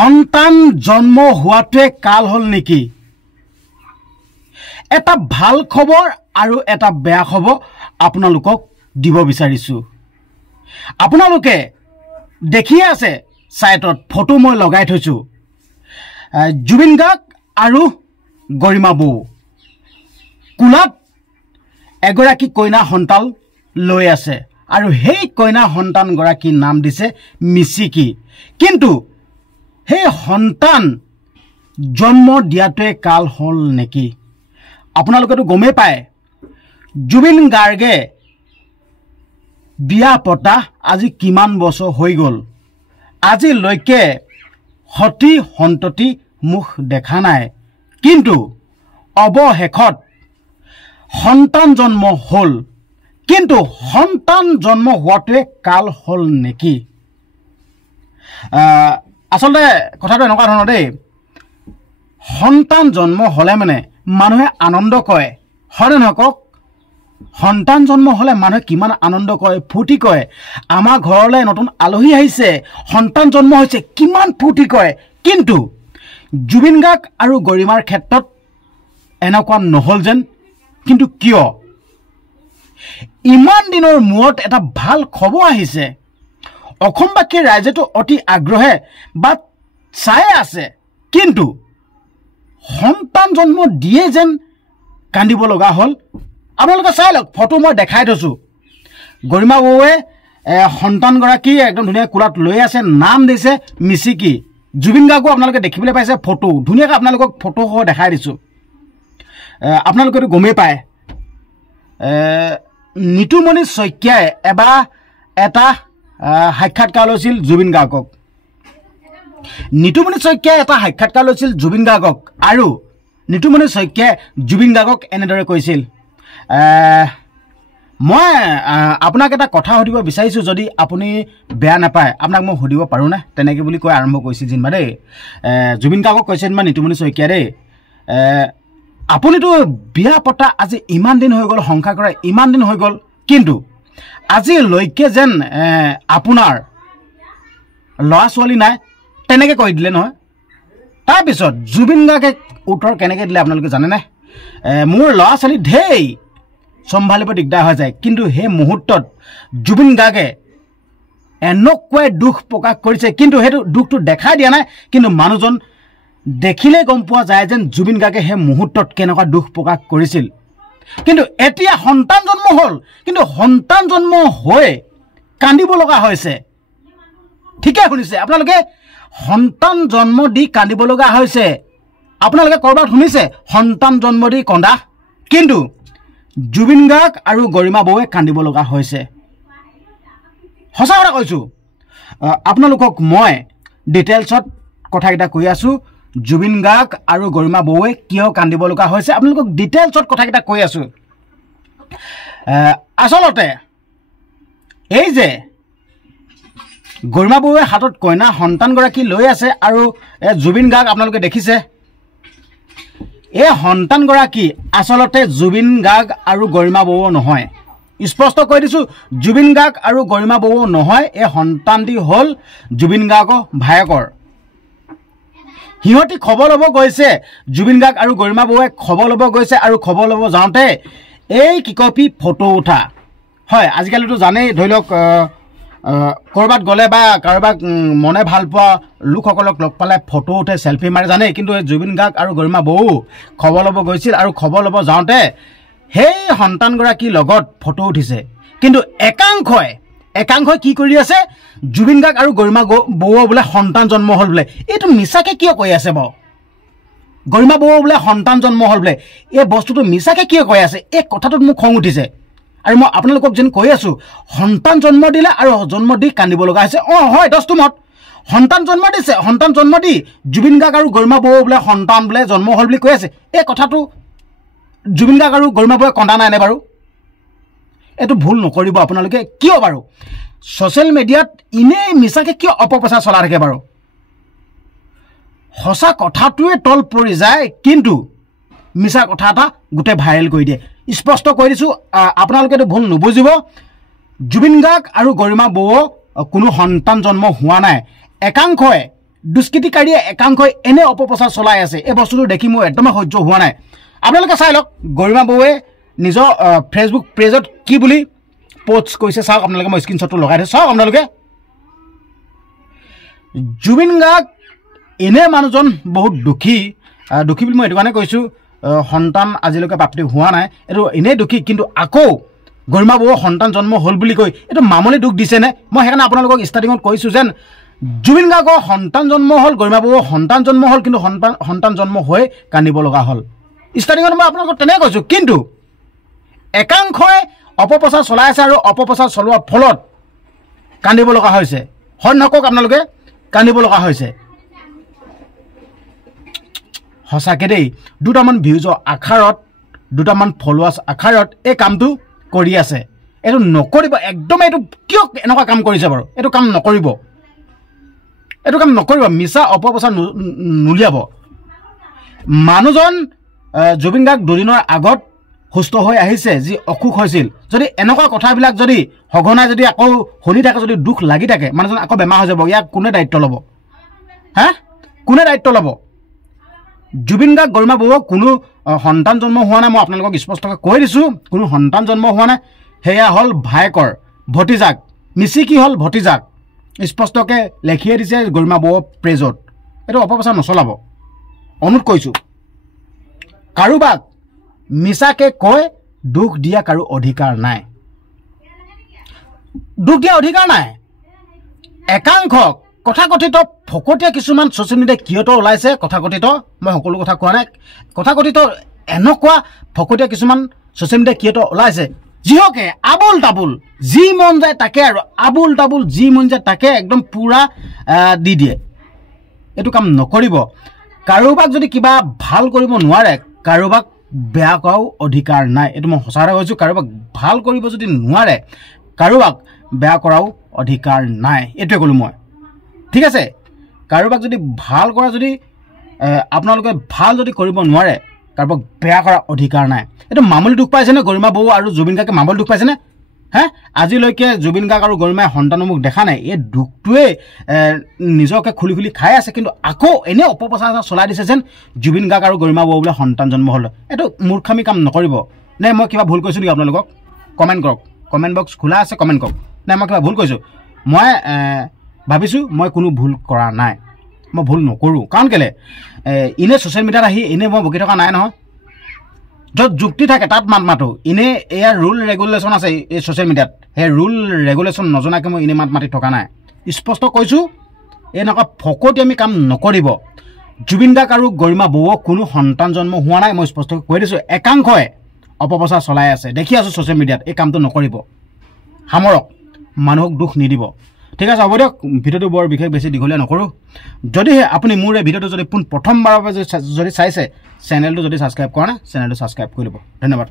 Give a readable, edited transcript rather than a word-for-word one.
সন্তান জন্ম হোৱাটোৱে কাল হল নেকি এটা ভাল খবৰ আৰু এটা বেয়া খবৰ আপোনালোকক দিব বিচাৰিছো আপোনালোকে দেখি আছে সাইটত ফটো মই লগাই থৈছো জুবিন গাৰ্গ আৰু গৰিমা বৌ কুলাত এগৰাকী কইনা সন্তান লৈ আছে আৰু সেই কইনা সন্তান গৰাকী নাম দিছে মিছিকি কিন্তু সেই সন্তান জন্ম দিয়াটোৱে কাল হল নেকি আপোনালোকেতো গমে পায় জুবিন গাৰ্গে বিয়া পতা আজি কিমান বছৰ হৈ গল আজি লৈকে হতি হন্ততি মুখ দেখা নাই কিন্তু অবশেষত সন্তান জন্ম হল কিন্তু সন্তান জন্ম হোৱাটোৱে কাল হল নেকি আসলে কথাটো এনেকুৱা ধৰণৰ দেই সন্তান জন্ম হলে মানে মানুহে আনন্দ কৰে হয়নে নকক সন্তান জন্ম হলে মানুহে কিমান আনন্দ কৰে ফুটি কৰে আমাৰ ঘৰলৈ নতুন আলহী আহিছে সন্তান জন্ম হৈছে কিমান ফুটি কৰে কিন্তু জুবিন গাৰ্গ আৰু গৰিমাৰ ক্ষেত্ৰত এনেকুৱা নহল যেন কিন্তু কিয় ইমান দিনৰ মূৰত এটা ভাল খবৰ আহিছে অসমবাসীৰ ৰাইজেটো অতি আগ্ৰহে বা চাই আছে কিন্তু সন্তান জন্ম দিয়ে যেন কান্দিব লগা হল আপোনালোকে চাই লওক ফটো মই দেখাই থৈছো গৰিমা বৌৱে সন্তান গৰাকী একদম ধুনীয়া কুলাত লৈ আছে নাম দিছে মিছিকি জুবিন গাৰ্গো আপোনালোকে দেখিবলৈ পাইছে ফটো ধুনীয়াকৈ আপোনালোকক ফটো সহ দেখাই দিছো আপোনালোকেতো গমেই পায় নিতুমণি শইকীয়াই এবাৰ এটা সাক্ষাৎকাৰ লৈছিল জুবিন গাৰ্গক নিতুমণি শইকীয়াই এটা সাক্ষাৎকাৰ লৈছিল জুবিন গাৰ্গক আৰু নিতুমণি শইকীয়াই জুবিন গাৰ্গক এনেদৰে কৈছিল মই আপোনাক এটা কথা সুধিব বিচাৰিছো যদি আপুনি বেয়া নাপায় আপোনাক মই সুধিব পাৰো না তেনেকৈ বুলি কৈ আৰম্ভ কৰিছিল জিনবা দেই জুবিন গাৰ্গক কৈছে মানে নিতুমণি শইকীয়া দেই আপুনিতো বিয়া পতা আজি ইমান দিন হৈ গ'ল সংসাৰ কৰা ইমান দিন হৈ গ'ল কিন্তু আজি লৈকে যেন আপোনাৰ ল'ৰা ছোৱালী নাই তেনেকৈ কৈ দিলে নহয় তাৰপিছত জুবিন গাৰ্গে উত্তৰ কেনেকৈ দিলে আপোনালোকে জানে নাই মোৰ ল'ৰা ছোৱালী ঢেৰ চম্ভালিব দিগদাৰ হৈ যায় কিন্তু সেই মুহূৰ্তত জুবিন গাৰ্গে এনেকুৱাই দুখ প্ৰকাশ কৰিছে কিন্তু সেইটো দুখটো দেখাই দিয়া নাই কিন্তু মানুহজন দেখিলে গম পোৱা যায় যেন জুবিন গাৰ্গে সেই মুহূৰ্তত কেনেকুৱা দুখ প্ৰকাশ কৰিছিল কিন্তু এতিয়া সন্তান জন্ম হল কিন্তু সন্তান জন্ম হৈ কান্দিব লগা হৈছে ঠিকে শুনিছে আপোনালোকে সন্তান জন্ম দি কান্দিব লগা হৈছে আপোনালোকে কৰবাত শুনিছে সন্তান জন্ম দি কন্দা কিন্তু জুবিন গাৰ্গ আৰু গৰিমা বৌৱে কান্দিব লগা হৈছে সঁচা কথা কৈছো আপোনালোকক মই ডিটেইলছত কথাকেইটা কৈ আছো জুবিন গাৰ্গ আৰু গৰিমা বৌৱে কিয় কান্দিব লগা হৈছে আপোনালোকক ডিটেইলছত কথাকেইটা কৈ আছো আসলতে এই যে গৰিমা বৌৱে হাতত কইনা সন্তান গৰাকী লৈ আছে আৰু জুবিন গাৰ্গ আপোনালোকে দেখিছে এই সন্তান গৰাকী আসলতে জুবিন গাৰ্গ আৰু গৰিমা বৌ নহয় স্পষ্ট কৈ দিছো জুবিন গাৰ্গ আৰু গৰিমা বৌ নহয় এই সন্তানটি হল জুবিন গাৰ্গৰ ভায়েকৰ হিহতি খবৰ ল'ব গৈছে জুবিন গাৰ্গ আৰু গৰিমা বৌৱে খবৰ ল'ব গৈছে আৰু খবৰ ল'ব যাওঁতে এই কি কপি ফটো উঠা হয় আজিকালিতো জানেই ধৰি লওক কৰবাত গ'লে বা কাৰোবাক মনে ভাল পোৱা লোকসকলক লগ পালে ফটো উঠে সেলফি মাৰে জানে কিন্তু জুবিন গাৰ্গ আৰু গৰিমা বৌ খবৰ ল'ব গৈছিল আৰু খবৰ ল'ব যাওঁতে সেই সন্তানগৰাকীৰ লগত ফটো উঠিছে কিন্তু একাংশই কি কৰি আছে জুবিন গাৰ্গ আৰু গৰিমা বৌ বোলে সন্তান জন্ম হল বোলে এইটো মিছাকে কিয় কৈ আছে বাৰু গৰিমা বৌ বোলে সন্তান জন্ম হল বোলে এই বস্তুটো মিছাকে কিয় কৈ আছে এই কথাটোত মোক খং উঠিছে আৰু মই আপোনালোকক যেন কৈ আছো সন্তান জন্ম দিলে আৰু জন্ম দি কান্দিব লগা হৈছে হয় দস্তুমত সন্তান জন্ম দিছে সন্তান জন্ম দি জুবিন গাৰ্গ আৰু গৰিমা বৌ বোলে সন্তান বোলে জন্ম হল বুলি কৈ আছে এই কথাটো জুবিন গাৰ্গ আৰু গৰিমা বৌৱে কন্দা নাই নে বাৰু এইটো ভুল নকৰিব আপোনালোকে কিয় বাৰু সোশ্যাল মিডিয়াত ইনে মিছাকে কিয় অপপ্ৰচাৰ চলাই থাকে বাৰু সঁচা কথাটোৱে তল পৰি যায় কিন্তু মিছা কথা এটা গোটে ভাইৰেল কৰি দিয়ে স্পষ্ট কৈ দিছো আপোনালোকেতো ভুল নুবুজিব জুবিন গাৰ্গ আৰু গৰিমা বৌ কোনো সন্তান জন্ম হোৱা নাই একাংশই দুষ্কৃতিকাৰীয়ে একাংশই এনে অপপ্ৰচাৰ চলাই আছে এই বস্তুটো দেখি মোৰ একদমেই সহ্য হোৱা নাই আপোনালোকে চাই লওক গৰিমা বৌৱে নিজৰ ফেচবুক পেজত কি বুলি পোষ্ট কৰিছে চাওক আপোনালোকে মই স্ক্ৰীনশ্বটটো লগাই দিছোঁ চাওক আপোনালোকে জুবিন গাৰ্গ এনে মানুহজন বহুত দুখী বুলি মই এইটো কাৰণে কৈছোঁ সন্তান আজিলৈকে প্ৰাপ্তি হোৱা নাই এইটো এনেই দুখী কিন্তু আকৌ গৰিমা বৌৰ সন্তান জন্ম হ'ল বুলি কৈ এইটো মামনি দুখ দিছেনে মই সেইকাৰণে আপোনালোকক ষ্টাৰ্টিঙত কৈছোঁ যেন জুবিন গাৰ্গৰ সন্তান জন্ম হ'ল গৰিমা বৌৰ সন্তান জন্ম হ'ল কিন্তু সন্তান জন্ম হৈ কান্দিব লগা হ'ল ষ্টাৰ্টিঙত মই আপোনালোকক তেনেকৈ কৈছোঁ কিন্তু একাংশই অপপ্ৰচাৰ চলাই আছে আৰু অপপ্ৰচাৰ চলোৱাৰ ফলত কান্দিব লগা হৈছে হয় নকওক আপোনালোকে কান্দিব লগা হৈছে সঁচাকৈ দেই দুটামান ভিউজৰ আশাৰত দুটামান ফলোৱাৰ্ছ আশাৰত এই কামটো কৰি আছে এইটো নকৰিব একদম এইটো কিয় এনেকুৱা কাম কৰিছে বাৰু এইটো কাম নকৰিব মিছা অপপ্ৰচাৰ নুলিয়াব মানুহজন জুবিন গাৰ্গ দুদিনৰ আগত সুস্থ হৈ আহিছে যি অসুখ হৈছিল যদি এনেকুৱা কথাবিলাক যদি সঘনাই যদি আকৌ শুনি থাকে যদি দুখ লাগি থাকে মানুহজন আকৌ বেমাৰ হৈ যাব ইয়াক কোনে দায়িত্ব ল'ব কোনে দায়িত্ব ল'ব জুবিন গাৰ্গ গৰিমা বৌক কোনো সন্তান জন্ম হোৱা নাই মই আপোনালোকক স্পষ্টকৈ কৈ দিছোঁ কোনো সন্তান জন্ম হোৱা নাই সেয়া হ'ল ভায়েকৰ ভতিজাক মিচি কি হ'ল ভতিজাক স্পষ্টকৈ লেখিয়ে দিছে গৰিমা বৌৰ পেজত এইটো অপপ্ৰচাৰ নচলাব অনুৰোধ কৰিছোঁ কাৰোবাক মিছাকৈ কৈ দুখ দিয়া কাৰো অধিকাৰ নাই একাংশক কথাকথিত ফকতীয়া কিছুমান ছ'চিয়েল মিডিয়াত কিয়ত ওলাইছে কথাকথিত মই সকলো কথা কোৱা নাই কথাকথিত এনেকুৱা ফকতীয়া কিছুমান ছ'চিয়েল মিডিয়াত কিয়ত ওলাইছে যিহকে আবুল তাবুল যি মন যায় তাকে আৰু আবুল তাবুল যি মন যায় তাকে একদম পূৰা দি দিয়ে এইটো কাম নকৰিব কাৰোবাক যদি কিবা ভাল কৰিব নোৱাৰে কাৰোবাক বেয়া কৰাও অধিকাৰ নাই এইটো মই সঁচাকৈ কৈছোঁ কাৰোবাক ভাল কৰিব যদি নোৱাৰে কাৰোবাক বেয়া কৰাও অধিকাৰ নাই এইটোৱে ক'লোঁ মই ঠিক আছে কাৰোবাক যদি ভাল কৰা যদি আপোনালোকে ভাল যদি কৰিব নোৱাৰে কাৰোবাক বেয়া কৰা অধিকাৰ নাই এইটো মামুলি দুখ পাইছেনে গৰিমা বৌ আৰু জুবিন গাৰ্গে মামুলি দুখ পাইছেনে আজিলৈকে জুবিন গাৰ্গ আৰু গৰিমাই সন্তানমুখ দেখা নাই এই দুখটোৱে নিজকে খুলি খাই আছে কিন্তু আকৌ এনে অপপ্ৰচাৰ চলাই দিছে যেন জুবিন গাৰ্গ আৰু গৰিমা বৌ বোলে সন্তান জন্ম হ'ল এইটো মূৰ্খামি কাম নকৰিব নে মই কিবা ভুল কৈছোঁ নেকি আপোনালোকক কমেণ্ট কৰক কমেণ্ট বক্স খোলা আছে কমেণ্ট কৰক নে মই কিবা ভুল কৈছোঁ মই ভাবিছোঁ মই কোনো ভুল কৰা নাই মই ভুল নকৰোঁ কাৰণ কেলৈ এনে ছ'চিয়েল মিডিয়াত আহি এনেই মই বকি থকা নাই নহয় য'ত যুক্তি থাকে তাত মাতো এনেই এয়াৰ ৰুল ৰেগুলেশ্যন আছে এই ছ'চিয়েল মিডিয়াত সেই ৰুল ৰেগুলেশ্যন নজনাকৈ মই এনেই মাতি থকা নাই স্পষ্ট কৈছোঁ এনেকুৱা ফকতি আমি কাম নকৰিব জুবিন গাৰ্গ আৰু গৰিমা বৌক কোনো সন্তান জন্ম হোৱা নাই মই স্পষ্টকৈ কৈ দিছোঁ একাংশই অপপ্ৰচাৰ চলাই আছে দেখি আছোঁ ছ'চিয়েল মিডিয়াত এই কামটো নকৰিব সামৰক মানুহক দুখ নিদিব ঠিক আছে হ'ব দিয়ক ভিডিঅ'টো বৰ বিশেষ বেছি দীঘলীয়া নকৰোঁ যদিহে আপুনি মোৰ এই ভিডিঅ'টো যদি প্ৰথমবাৰৰ বাবে যদি চাইছে চেনেলটো যদি ছাবস্ক্ৰাইব কৰা নাই চেনেলটো ছাবস্ক্ৰাইব কৰি ল'ব ধন্যবাদ